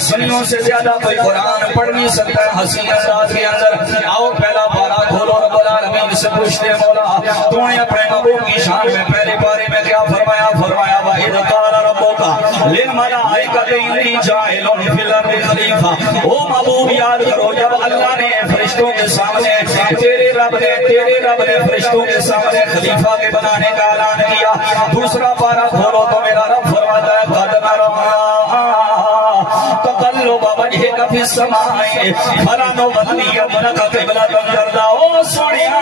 سنیوں سے زیادہ کوئی قرآن پڑھ نہیں سکتا ہے حسین انداز کے اندر. آؤ پہلا پارا کھولو. رب العالمین سے پوچھتے ہیں مولا تو نے اپنے محبوب کی شان میں پہلے پارے میں کیا فرمایا؟ فرمایا وَإِذْ قَالَ رَبُّكَ لِلْمَلَائِكَةِ إِنِّي جَاعِلٌ فِي الْأَرْضِ خَلِيفَةً. او محبوب یاد کرو جب اللہ نے فرشتوں کے سامنے تیرے رب نے فرشتوں کے سامنے خلیفہ کے بنانے کا اعلان کیا. دوسرا پارا کھولو تو میرا رب فرماتا ہے قَدْ نَرَىٰ تَقَلُّبَ وَجْهِكَ فِي السَّمَاءِ فَلَنُوَلِّيَنَّكَ قِبْلَةً تَرْضَاهَا. او سونیا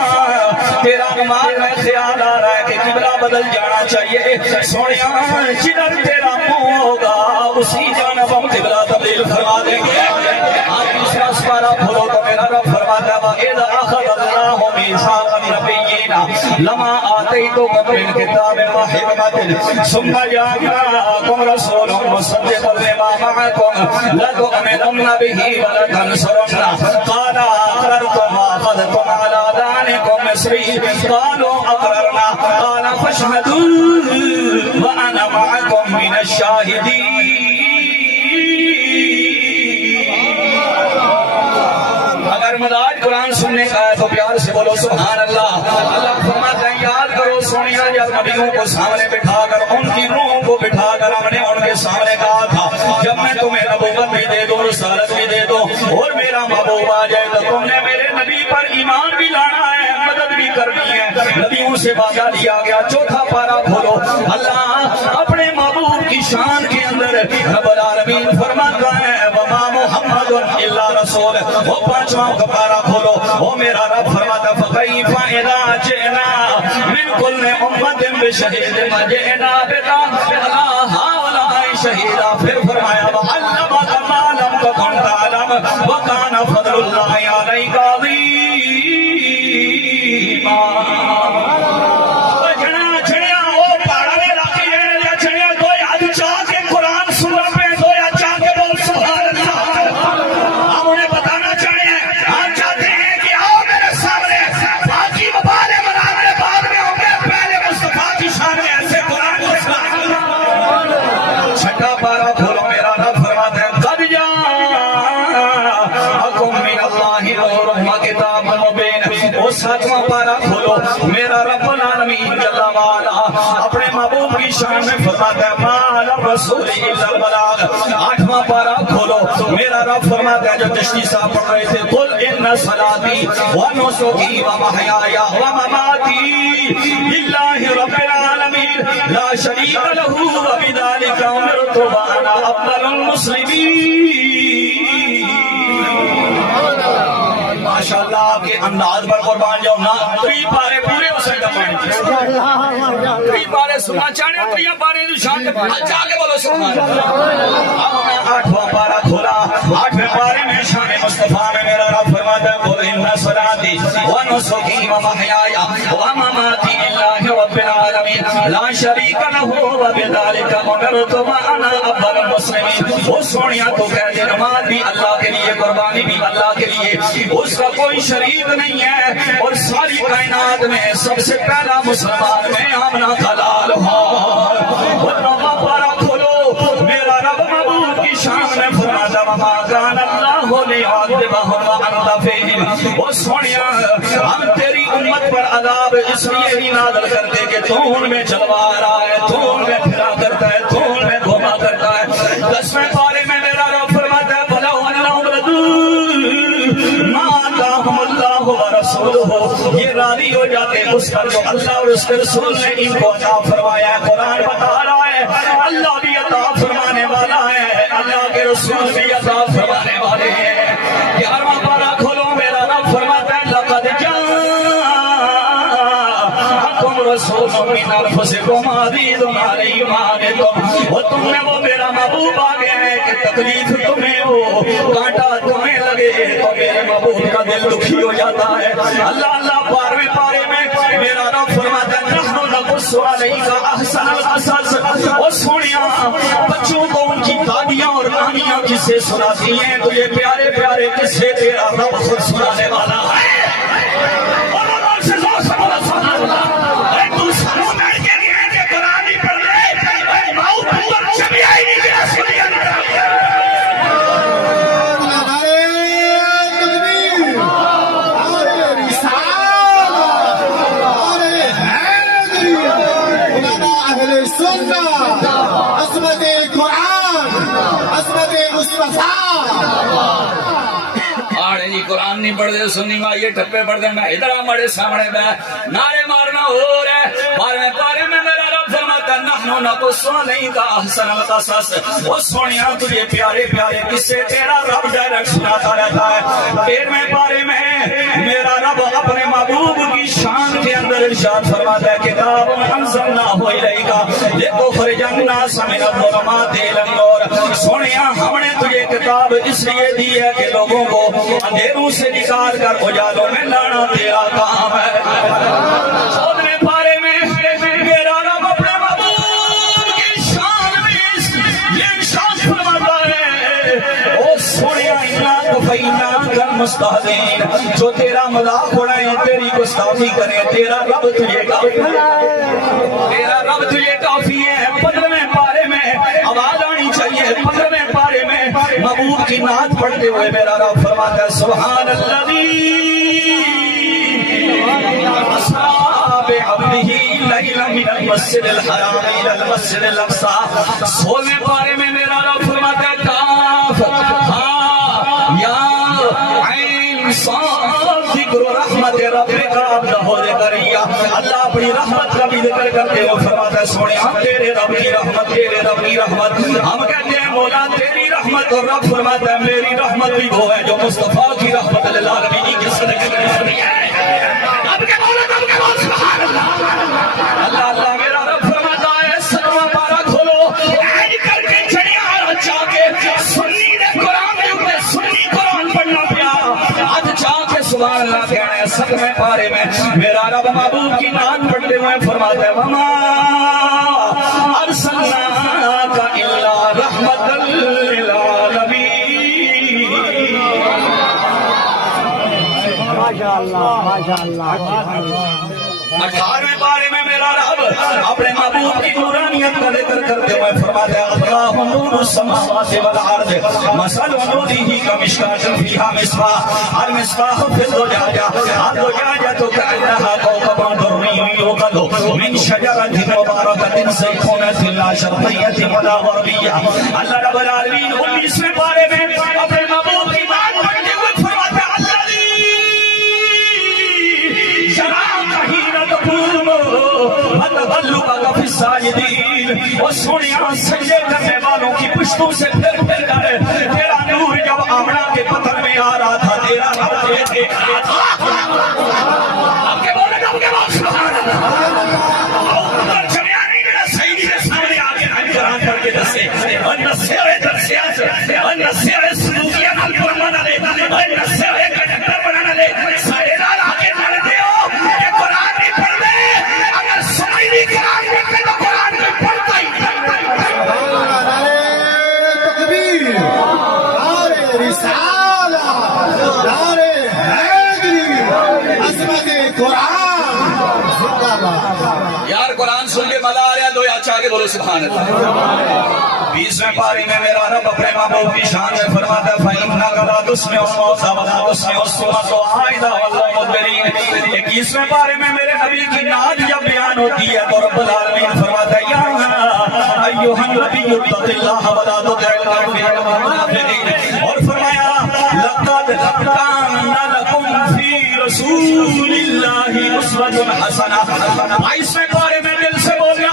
تیرا نماز میں خیال آ رہا ہے کہ قبلہ بدل جانا چاہیے. سونیا جدھر تیرا منہ ہوگا اسی جانب ہم قبلہ تبدیل فرما دیں گے. تیسرا سپارہ کھولو تو میرا رب فرماتا ہے وَإِذْ أَخَذَ اللَّهُ مِيثَاقَ النَّبِيِّينَ لَمَا آتَيْتُكُم مِّن كِتَابٍ وَحِكْمَةٍ ثُمَّ جَاءَكُمْ رَسُولٌ مُّصَدِّقٌ لِّمَا مَعَكُمْ لَتُؤْمِنُنَّ بِهِ وَلَتَنصُرُنَّهُ قَالَ أَقْرَرْتُمْ وَأَخَذْتُمْ عَلَىٰ ذَٰلِكُمْ إِصْرِي قَالُوا أَقْرَرْنَا قَالَ فَاشْهَدُوا وَأَنَا مَعَكُم مِّنَ الشَّاهِدِينَ. اگر مداج قرآن سننے کا ہے تو پیار سے بولو سبحان اللہ. اللہ فرماتا ہے یاد کرو سونیا جب نبیوں کو سامنے بٹھا کر ان کی روحوں کو بٹھا کر ہم نے ان کے سامنے کہا تھا جب میں تمہیں نبوت بھی دے دوں رسالت بھی دے دوں اور میرا محبوب آ جائے تو تم نے میرے نبی پر ایمان بھی لانا ہے مدد بھی کرنی ہے. نبیوں سے وعدہ لیا گیا. چوتھا پارا کھولو. اللہ اپنے محبوب کی شان کے اندر رب العالمین فرماتا ہے وما محمد الا رسول. وہ پانچواں کا پارا کھولو. وہ میرا رب فرماتا فکیف اذا جئنا من کل امت بشہید وجئنا بک علی ہؤلاء شہیدا. پھر فرمایا وعلمک ما لم تکن تعلم وکان فضل اللہ علیک عظیما. ساتواں پارا کھولو. میرا رب العالمین جل وعلا اپنے محبوب کی شان میں فرماتا ہے ما علی الرسول الا البلاغ. آٹھواں پارا کھولو. میرا رب فرماتا ہے جو چشتی صاحب پڑھ رہے تھے قل ان صلاتی ونسکی ومحیای ومماتی للہ رب العالمین لا شریک لہ وبذلک امرت وانا اول المسلمین. ماشاءاللہ آپ کے انداز پر قربان جاؤ نا. تری پارے پورے ہو سکتا پانی تری پارے سننا چاہنے تری پارے جو شان اچھا کے بولو سبحان اللہ. اب میں آٹھواں پارا کھولا. آٹھویں پارے میں شان مصطفیٰ میں میرا رب فرماتا ہے قل ان صلاتی ونسکی ومحیای ومماتی للہ رب العالمین لا شریک لہ وبذلک امرت وانا اول المسلمین. وہ سونیا تو کہہ دے نماز بھی اللہ کے لیے قربانی بھی اللہ کے لیے اس کا کوئی شریک نہیں ہے اور ساری کائنات میں سب سے پہلا مسلمان میں آمنہ کا لال ہوں. وہ نوہ پارا کھولو. میرا رب محبوب کی شان میں فرماتا وما کان اللہ لیعذبہم وانت فیہم. وہ سونیا ہم تیری امت پر عذاب اس لیے ہی نازل کرتے کہ تو ان میں چلوا رہا ہے تو ان میں پھرا کرتا ہے تو ان میں گھوما کرتا ہے. 10ویں پارے میں میرا رب فرماتا ہے بھلا انہم رسولہ. یہ راضی ہو جاتے اس پر جو اللہ اور اس کے رسول نے ان کو عطا فرمایا ہے. قرآن بتا رہا ہے اللہ بھی عطا فرمانے والا ہے اللہ کے رسول بھی عطا فرمانے والے ہیں. 11واں پارا کھولو. میرا رب فرماتا ہے لقد جاءکم رسول من انفسکم عزیز علیہ ما عنتم. اور تم میں وہ میرا محبوب آ گیا ہے کہ تکلیف تمہیں ہو کانٹا تمہیں لگے تو میرے محبوب کا دل دکھی ہو جاتا ہے. اللہ اللہ 12ویں پارے میں میرا رب فرماتا ہے نحن نقص علیک احسن القصص. اور سونیا بچوں کو ان کی دادیاں اور نانیاں قصے سناتی ہیں تو یہ پیارے پیارے قصے تیرا رب خود سنانے والا ہے. آڑے جی قرآن نہیں پڑھ دے سنی ماں یہ ٹپے پڑھ دے میں ادھر مڑے سامنے بے نعرے مارنا ہو رہے پارے میں میرا رب فرماتا نحنو نقص علیک احسن القصص وہ سونیا تجھے پیارے پیارے قصے تیرا رب ڈائریکٹ سناتا رہتا ہے پھر میں پارے میں میرا رب اپنے محبوب کی شان کے اندر ارشاد فرماتا ہے کتاب انزلناہ الیک لتخرج الناس من الظلمات الی النور سونیا ہم نے تجھے کتاب اس لیے دی ہے کہ لوگوں کو اندھیروں سے نکال کر اجالوں میں لانا تیرا کام ہے سونے پارے میں میرا رب اپنے محبوب کی شان میں یہ ارشاد فرماتا ہے او سونیا انا کفینا کل مستہزئین جو تیرا مذاق اڑائیں تیری گستاخی کریں تیرا رب تجھے کافی ہے 15ویں پارے میں آواز آنی چاہیے 15ویں پارے میں محبوب کی نعت پڑھتے ہوئے میرا رب فرماتا ہے سبحان الذی اسریٰ بعبدہ لیلا من المسجد الحرام الی المسجد الاقصی 16ویں پارے میں میرا رب فرماتا ہے کاف ہا یا عین صاد ذکر رحمت ربک عبدہ زکریا اللہ اپنی رحمت کا بھی ذکر کرتے ہوئے فرماتا ہے سونے ہم تیرے رب کی رحمت ہم کہتے ہیں مولا تیری رحمت اور رب فرماتا ہے میری رحمت بھی وہ ہے جو مصطفیٰ کی رحمت للعالمین کی صدقے کرتی ہے اب کے مولا سبحان اللہ اللہ میرا رب فرماتا ہے 7واں پارہ کھولو ایج کر کے چڑیا چاہ کے سنی دے قرآن دے اوپر سنی قرآن پڑھنا پیا آج چاہ کے سبحان اللہ کہنا ہے 7ویں پارے میں میرا رب محبوب کی نعت پڑھتے ہوئے فرماتا ہے وما ارسلناک الا رحمت للعالمین ماشاءاللہ 18ویں پارے میں میرا رب اپنے محبوب کی نورانیت کا ذکر کرتے ہوئے فرماتا ہے اللہ نور السماوات والارض مثل نورہ کمشکاۃ فیہا مصباح المصباح فی الزجاجہ الزجاجۃ کأنہا کوکب درّی یوقد من شجرۃ مبارکۃ زیتونۃ لا شرقیۃ ولا غربیہ اللہ رب العالمین 19ویں پارے میں اپنے محبوب کی نعت پڑھتے ہوئے فرماتا ہے اور سونیا سجدے کرنے والوں کی پشتوں سے پھر کر تیرا نور جب آمنہ کے پتھر میں آ رہا تھا تیرا رب دیکھ رہا تھا اب کے بولے سبحان اللہ چلیا نہیں میرا سیدی کے سامنے آگے نال قرآن پڑھ کے دسے اور نسے ہوئے درسیات اور نسے ہوئے سلوکیاں نال فرمانا لے اور نسے ہوئے کنڈکٹر بنانا لے سارے نال آگے نال دے ہو کہ قرآن نہیں پڑھ دے اگر سمجھ نہیں قرآن پڑھ دے تو قرآن نہیں پڑھتا ہی تکبیر نعرہ رسالہ نعرہ حیدری عظمت قرآن زندہ باد یار قرآن سن کے مزہ آ رہا ہے دو یا چاہ کے بولو سبحان اللہ 20ویں پارے میں میرا رب اپنے محبوب کی شان میں فرماتا ہے فَإِنَّكَ لَا تُسْمِعُ الْمَوْتَىٰ وَلَا تُسْمِعُ الصُّمَّ الدُّعَاءَ وَاللَّهُ مُدْبِرِينَ 21ویں پارے میں میرے نبی کی نعت جب بیان ہوتی ہے تو رب العالمین فرماتا ہے یا ایھا النبی اتق اللہ ولا تطع الکافرین والمنافقین اور فرمایا لقد کان لکم فی رسول اللہ اسوۃ حسنہ 22ویں پارے میں دل سے بولنا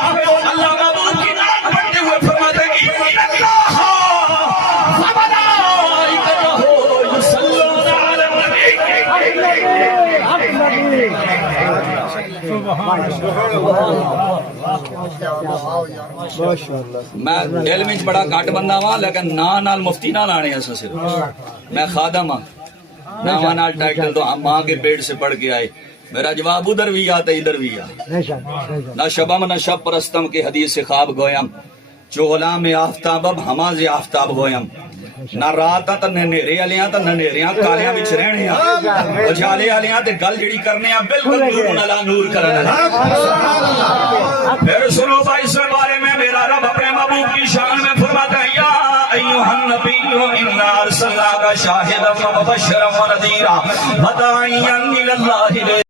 اللہ محبوب کی نعت پڑھتے ہوئے فرماتا ہے ان اللہ وملائکتہ یصلون علی النبی میں علم وچ بڑا گھٹ بندہ ہاں لیکن نال مفتی نال آنے اس صرف میں خادم ہاں نہ نال ٹائٹل تو ماں کے پیٹ سے پڑھ کے آئے میرا جواب ادھر بھی آتا ادھر بھی آ نہ شبم نہ شب پرستم کے حدیث سے خواب گویم جو غلام آفتاب اب ہماز آفتاب گویم نہ رات تے نیرے والیاں تے نیریاں کالیاں وچ رہنیاں اجالے والیاں تے گل جڑی کرنے آ بالکل نور علی نور کرن پھر سنو بھائی اس بارے میں میرا رب اپنے محبوب کی شان میں فرماتا ہے یا ایھا النبی انا ارسلناک شاہدا ومبشرا ونذیرا وداعیا الی اللہ